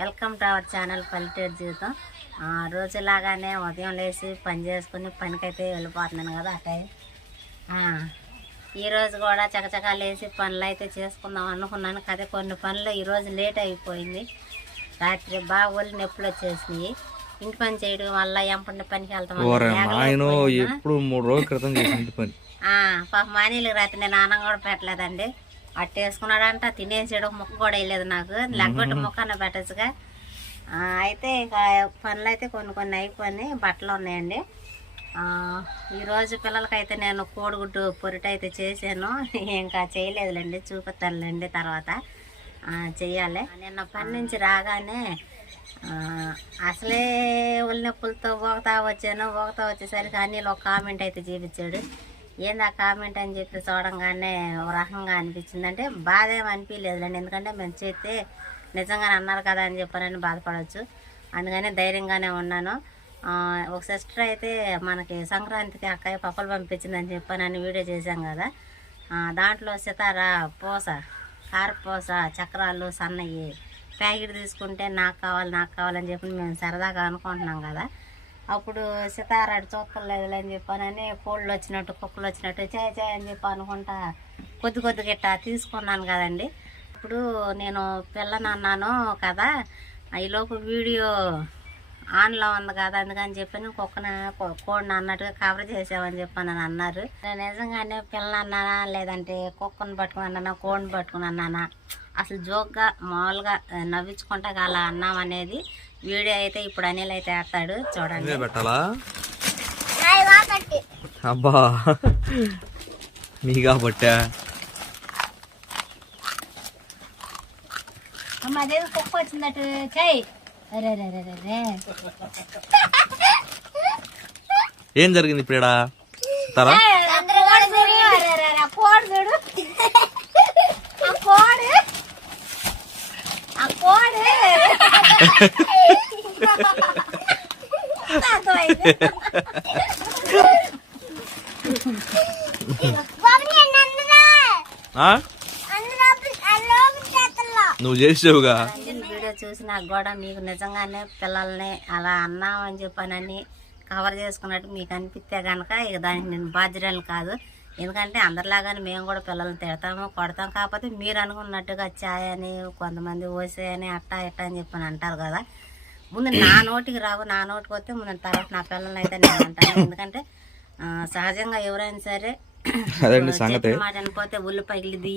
Welcome to our channel పల్లెటూరు జీవితం. రోజులాగానే ఉదయం లేచి పని చేసుకుని పనికైతే వెళ్ళిపోతున్నాను కదా అటే. ఈరోజు కూడా చకచకా లేచి పనులు అయితే చేసుకుందాం అనుకున్నాను కదా. కొన్ని పనులు ఈరోజు లేట్ అయిపోయింది. రాత్రి బాగా ఒళ్ళు నొప్పులు వచ్చేసినాయి. ఇంటి పని చేయడం వల్ల ఎంపండి పనికి వెళ్తాం. పాప మానీలకు రాత్రి నేను అన్నం కూడా పెట్టలేదండి. అట్టు వేసుకున్నాడంట, తినేసాడు. ముక్క కూడా వేయలేదు నాకు. లెగ్గొట్టి ముక్కన్న పెట్టచ్చుగా. అయితే ఇక పనులు అయితే కొన్ని అయిపోయి బట్టలు ఉన్నాయండి. ఈరోజు పిల్లలకైతే నేను కోడిగుడ్డు పొరిట అయితే చేశాను. ఇంకా చేయలేదులేండి, చూపిస్తానులేండి తర్వాత చెయ్యాలి. నిన్న పని నుంచి రాగానే అసలే ఒళ్ళు నొప్పులతో ఊగతా వచ్చేసరికి అనిల్ ఒక కామెంట్ అయితే చూపించాడు. ఏంది ఆ కామెంట్ అని చెప్పి చూడంగానే ఒక రకంగా అనిపించింది. అంటే బాధ ఏమి అనిపించలేదులేండి, ఎందుకంటే మేము చేస్తే నిజంగానే అన్నారు కదా అని చెప్పానని బాధపడవచ్చు. అందుకని ధైర్యంగానే ఉన్నాను. ఒక సిస్టర్ అయితే మనకి సంక్రాంతికి అక్కయ్య పప్పులు పంపించిందని చెప్పానని వీడియో చేశాం కదా. దాంట్లో సితార పూస, కారపూస, చక్రాలు సన్నయ్యి ప్యాకెట్ తీసుకుంటే నాకు కావాలని చెప్పి మేము సరదాగా అనుకుంటున్నాం కదా. అప్పుడు సితారాడు చూస్తలేదు అని చెప్పానని కోళ్ళు వచ్చినట్టు కుక్కలు వచ్చినట్టు చేయ అని చెప్పి అనుకుంటా కొద్ది గిట్ట తీసుకున్నాను కదండి. ఇప్పుడు నేను పిల్లని అన్నాను కదా, ఈలోపు వీడియో ఆన్లో ఉంది కదా, అందుకని చెప్పి కోడిని అన్నట్టుగా కవర్ చేసామని చెప్పని అన్నారు. నేను నిజంగానే పిల్లని అన్నానా లేదంటే కుక్కను పట్టుకుని అన్నానా కోడిని పట్టుకుని అన్నానా, అసలు జోక్గా మామూలుగా నవ్వించుకుంటా అలా అన్నాం అనేది వీడియో అయితే ఇప్పుడు అనిల్ అయితే వేస్తాడు చూడండి. అబ్బా నీగా పట్టా అదేదో కుక్క వచ్చిందట చెయ్యి. ఏం జరిగింది ఇప్పుడు నువ్వు చేసావుగా. వీడియో చూసినా కూడా మీకు నిజంగానే పిల్లల్ని అలా అన్నామని చెప్పానని కవర్ చేసుకున్నట్టు మీకు అనిపిస్తే కనుక ఇక దానికి నేను బాధ్యురాలు కాదు. ఎందుకంటే అందరిలాగానే మేము కూడా పిల్లల్ని తిడతాము కొడతాం. కాకపోతే మీరు అనుకున్నట్టుగా చాయని కొంతమంది ఓసేయని అట్టా ఇట్టా అని చెప్పని అంటారు కదా. ముందు నా నోటికి రావు, నా నోటికి వస్తే ముందు తర్వాత నా పిల్లల్ని అయితే నేను అంటాను. ఎందుకంటే సహజంగా ఎవరైనా సరే అదండి సంగతి. పోతే ఉల్లి పగిలిద్ది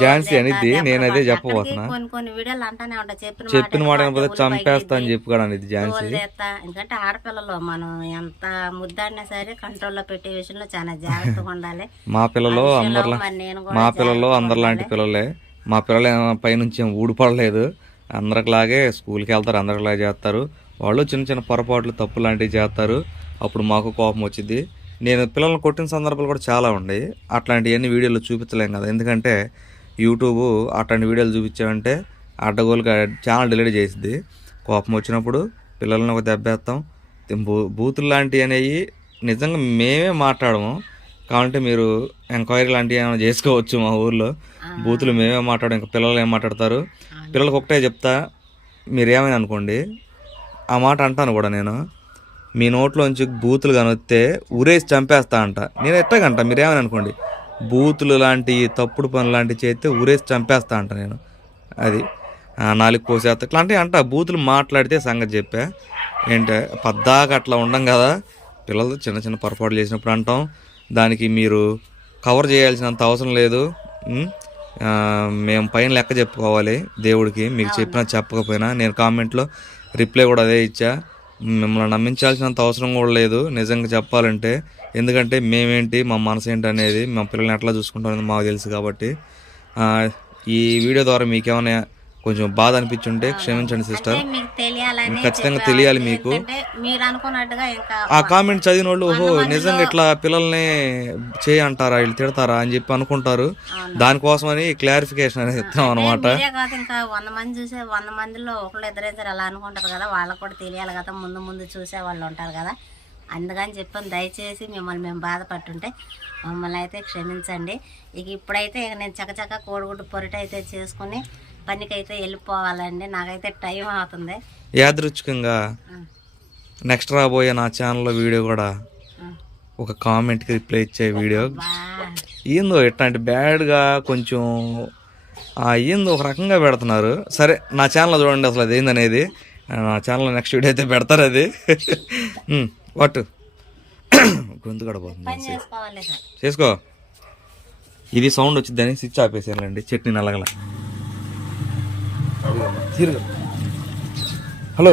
ఝాన్సీ అనిద్ది, నేను అదే చెప్పబోతున్నా. కొన్ని వీడియోలు అంటానే ఉంటా, చెప్పిన మాట చంపేస్తా అని చెప్పుకోవడానికి ఝాన్సీ. ఎందుకంటే ఆడపిల్లలు మనం ఎంత ముద్దాడినా సరే కంట్రోల్లో పెట్టే విషయంలో చాలా జాగ్రత్తగా ఉండాలి. మా పిల్లలు అందరిలాంటి పిల్లలే. మా పిల్లలు పైనుంచి ఊడిపడలేదు. అందరిలాగే స్కూల్కి వెళ్తారు, అందరిలాగే చేస్తారు. వాళ్ళు చిన్న పొరపాట్లు తప్పు లాంటివి చేస్తారు. అప్పుడు మాకు కోపం వచ్చింది. నేను పిల్లల్ని కొట్టిన సందర్భాలు కూడా చాలా ఉన్నాయి. అట్లాంటివన్నీ వీడియోలో చూపించలేం కదా, ఎందుకంటే యూట్యూబ్ అట్లాంటి వీడియోలు చూపించామంటే అడ్డగోలుగా ఛానల్ డిలీట్ చేసిద్ది. కోపం వచ్చినప్పుడు పిల్లల్ని ఒక దెబ్బేస్తాం. బూతులు లాంటివి అనేవి నిజంగా మేమే మాట్లాడము. కాబట్టి మీరు ఎంక్వైరీ లాంటివి ఏమైనా చేసుకోవచ్చు. మా ఊర్లో బూతులు మేమే మాట్లాడాం, ఇంకా పిల్లలు ఏం మాట్లాడతారు. పిల్లలకు ఒకటే చెప్తా, మీరు ఏమైనా అనుకోండి, ఆ మాట అంటాను కూడా నేను. మీ నోట్లోంచి బూతులు కనొస్తే ఊరేసి చంపేస్తా అంట. నేను ఎట్టగంట, మీరేమని అనుకోండి, బూతులు లాంటి తప్పుడు పనులు లాంటివి చేస్తే ఊరేసి చంపేస్తా అంట నేను. అది నాలుగు కోసేస్తా ఇట్లాంటివి అంట. బూతులు మాట్లాడితే సంగతి చెప్పా. ఏంటంటే పద్దాక అట్లా ఉండం కదా. పిల్లలు చిన్న పొరపాట్లు చేసినప్పుడు అంటాం. దానికి మీరు కవర్ చేయాల్సినంత అవసరం లేదు. మేము పైన లెక్క చెప్పుకోవాలి దేవుడికి. మీకు చెప్పినా చెప్పకపోయినా నేను కామెంట్లో రిప్లై కూడా అదే ఇచ్చా. మిమ్మల్ని నమ్మించాల్సినంత అవసరం కూడా లేదు నిజంగా చెప్పాలంటే. ఎందుకంటే మేమేంటి, మా మనసు ఏంటి అనేది, మా పిల్లల్ని ఎట్లా చూసుకుంటాం మాకు తెలుసు. కాబట్టి ఈ వీడియో ద్వారా మీకేమైనా కొంచెం బాధ అనిపించుంటే క్షమించండి సిస్టర్. ఖచ్చితంగా తెలియాలి మీకు. ఆ కామెంట్ చదివిన వాళ్ళు ఓహో నిజంగా ఇట్లా పిల్లల్ని అంటారా, వీళ్ళు తిడతారా అని చెప్పి అనుకుంటారు. దానికోసమని క్లారిఫికేషన్ అనేది ఇస్తాం అనమాట. ఇంకా 100 మంది చూసే 100 మందిలో ఒకళ్ళు ఇద్దరు అలా అనుకుంటారు కదా, వాళ్ళకు కూడా తెలియాలి కదా, ముందు చూసే వాళ్ళు ఉంటారు కదా. అందుకని చెప్పాను, దయచేసి మిమ్మల్ని మేము బాధపట్టుంటే మమ్మల్ని అయితే క్షమించండి. ఇక ఇప్పుడైతే నేను చకచక కోడిగుడ్డు పొరిట అయితే చేసుకుని పనికైతే వెళ్ళిపోవాలండి. నాకైతే టైం అవుతుంది. యాదృచ్ఛికంగా నెక్స్ట్ రాబోయే నా ఛానల్లో వీడియో కూడా ఒక కామెంట్కి రిప్లై ఇచ్చే వీడియో ఏందో ఇట్లాంటి బ్యాడ్గా కొంచెం ఏందో ఒక రకంగా పెడుతున్నారు. సరే నా ఛానల్లో చూడండి అసలు అది ఏందనేది. నా ఛానల్లో నెక్స్ట్ వీడియో అయితే పెడతారు అది. వాట్ గొంతు గడపోతుంది చేసుకో. ఇది సౌండ్ వచ్చిందని స్విచ్ ఆపేసానండి. చట్నీ నలగల. హలో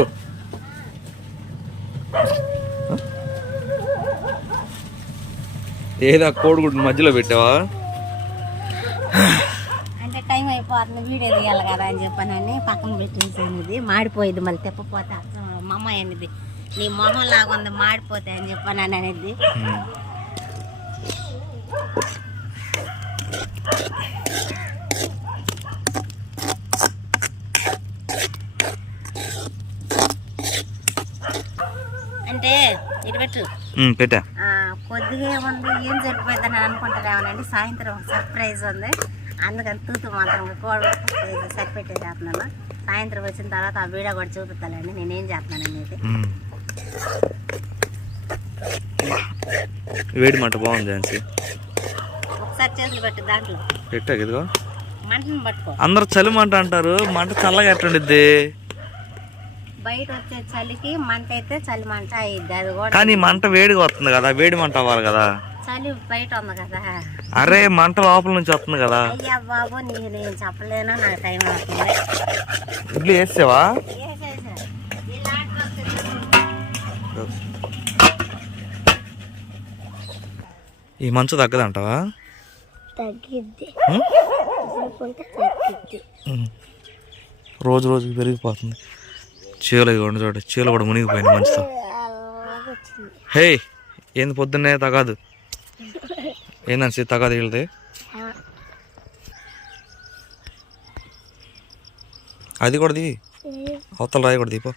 ఏదా కోడిగుడ్డు మధ్యలో పెట్టావా? అంటే టైం అయిపోతుంది, వీడియో తీయాలి కదా అని చెప్పానని పక్కన పెట్టేసాను. ఇది మాడిపోయింది, మళ్ళీ తెప్పపోతే మా అమ్మాయి అనేది నీ మొహం లాగా ఉంది మాడిపోతే అని చెప్పాను అనేది. అంటే ఇటు పెట్టు పెట్టా కొద్దిగా ఉంది ఏం సరిపోయిందని అనుకుంటారేమోనండి. సాయంత్రం సర్ప్రైజ్ ఉంది, అందుకని తూతు మాత్రం కోడి సరిపెట్టేసేస్తున్నాను. సాయంత్రం వచ్చిన తర్వాత ఆ వీడియో కూడా చూపిస్తానండి నేనేం చేస్తున్నాను అనేది. వేడి మంట బాగుంది ఝాన్సీ. ఒకసారి చేతులు పెట్టు దాంట్లో పెట్టా ఇదిగో మంటను పట్టుకో. అందరు చలి మంట అంటారు, మంట చల్లగా ఎట్టుండిద్ది? బయట వచ్చే చలికి మంట అయితే చలి మంట అయ్యిద్ది. అది కూడా కానీ మంట వేడిగా వస్తుంది కదా, వేడి మంట అవ్వాలి కదా. చలి బయట ఉంది కదా. అరే మంట లోపల నుంచి వస్తుంది కదా. అయ్యా బాబు నేను చెప్పలేను, నాకు టైం అవుతుంది. ఇడ్లీ వేసావా? ఈ మంచు తగ్గదంటావా? తగ్గిద్ది, రోజు రోజుకి పెరిగిపోతుంది. చీల ఇవ్వండి చూడ, చీల కూడా మునిగిపోయింది మంచుతో. హే ఏంది పొద్దున్నే తగాదు? ఏందని తగాదు వీళ్ళది? అది కూడా దిగి అవతల రాయి కూడా దీపో.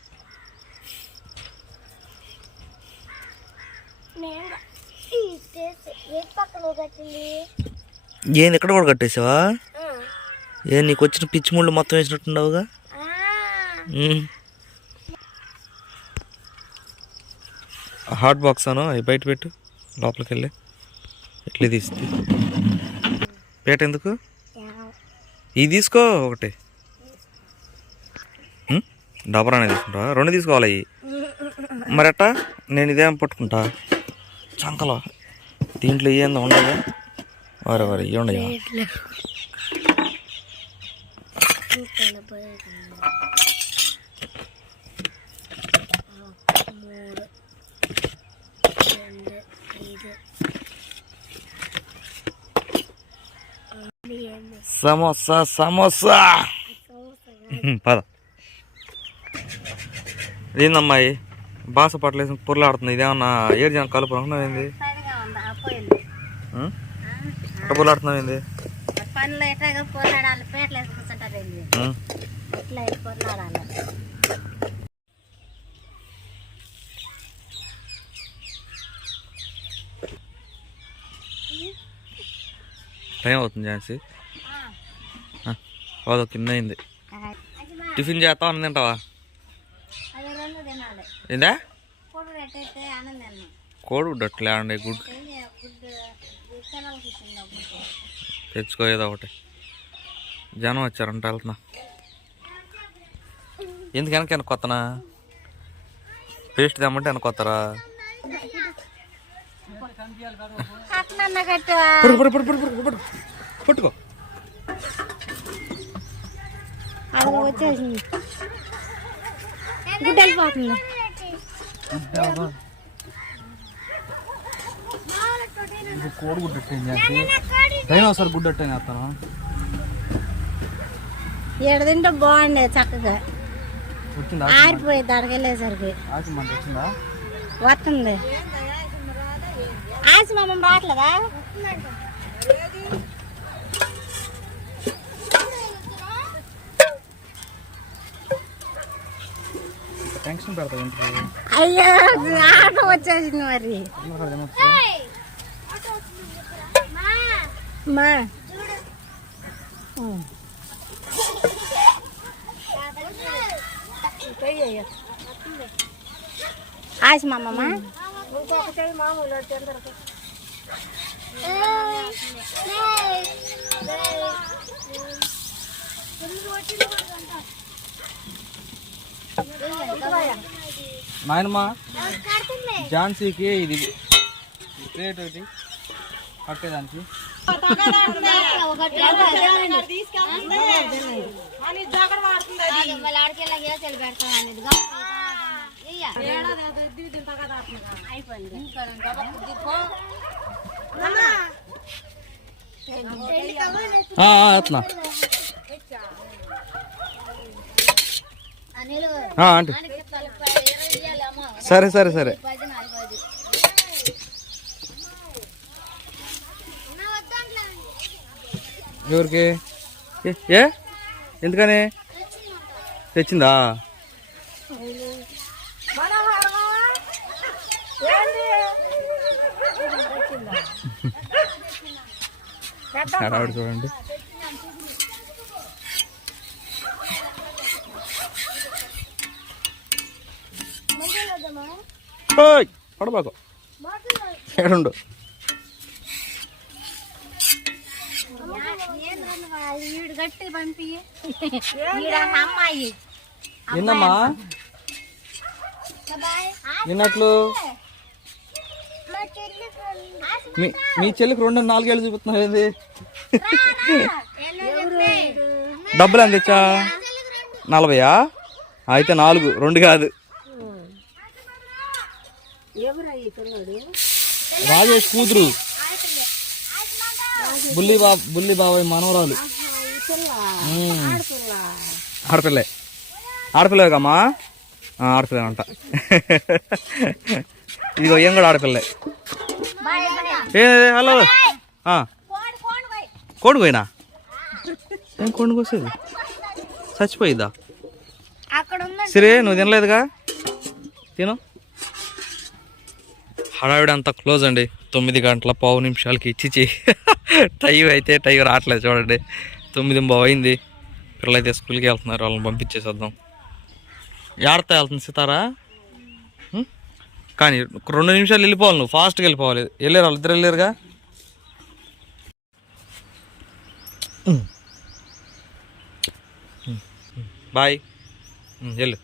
ఏంది ఇక్కడ కూడా కట్టేసావా? ఏ నీకు వచ్చిన పిచ్చి ముళ్ళు మొత్తం వేసినట్టున్నావుగా. హాట్ బాక్స్ అను అవి బయట పెట్టు, లోపలికి వెళ్ళి ఇట్లా తీస్తే పేట ఎందుకు? ఇది తీసుకో ఒకటి. డబరానే తీసుకుంటావా? రెండు తీసుకోవాలి అవి. మరి అట్టా నేను ఇదేం పట్టుకుంటా చంకలో. దీంట్లో ఏందో ఉండదు. వారే వారే ఇవి ఉండయా? సమోసా సమోసా పద. ఏందమ్మాయి బాస పట్టలేసి పొరలాడుతుంది? ఇదేమన్నా ఏడు జనం కలుపు అనుకున్నావు ఏంది? పొరలాడుతున్నావు ఏంది? టైం అవుతుంది ఝాన్సీ. కాదు కింద అయింది. టిఫిన్ చేస్తావా అన్నం తింటావా? ఏందా కోడిగుడ్డు అట్లే అండి. గుడ్ తెచ్చుకో ఏదో ఒకటి. జనం వచ్చారంట, వెళ్తున్నా. ఎందుకు వెనక కొత్తనా? పేస్ట్ తెమ్మంటే వెనక కొత్తరా? పట్టుకో. వచ్చేసింది గుడ్డ వెళ్ళిపోతుంది. కోడిగుడ్డు డైనోసార్ గుడ్డు అట్టే వేస్తాను. ఏడు తింటే బాగుండే చక్కగా. ఆరిపోయింది అక్కడికి వెళ్ళేసరికి. వస్తుంది ఆసి మమ్మల్ని రావట్లేదా? అయ్యో ఆట వచ్చేసింది మరి. మా ఆశ మా అమ్మమ్మ నాయనమ్మా ఝాన్సీకి ఇది ప్లేట్ ఒకటి పట్టేదానికి అట్లా ఆంటీ సరే సరే సరే ఎవరికి ఏ ఎందుకని తెచ్చిందా హడావిడి చూడండి పడబాకు ఏడుండు గట్టి పంపి అమ్మాయి నిన్నమ్మా నిన్నట్లు మీ చెల్లికి 2-4 ఏళ్ళు చూపుతున్నారు ఏంది డబ్బులు ఎంత తెచ్చా 40 అయితే 4 2 కాదు రాజేష్ కూతురు బుల్లి బాబాయ్ మనవరాలు ఆడపిల్ల ఆడపిల్లకమ్మా ఆడపిల్ల అంట ఇదిగో ఏం కూడా ఆడపిల్లే హలో కోడి పోయినా ఏం కోడి కోసేది చచ్చిపోయిద్దా సరే నువ్వు తినలేదుగా తిను హడావిడి అంతా క్లోజ్ అండి 9:15 ఇచ్చి టైం అయితే టైం రావట్లేదు చూడండి 9:15 అయింది పిల్లలు అయితే స్కూల్కి వెళ్తున్నారు వాళ్ళని పంపించేసేద్దాం ఏడతా వెళ్తుంది సితారా కానీ 2 నిమిషాలు వెళ్ళిపోవాలి నువ్వు ఫాస్ట్గా వెళ్ళిపోవాలి వెళ్ళారు వాళ్ళు ఇద్దరు వెళ్ళారుగా బాయ్ వెళ్ళు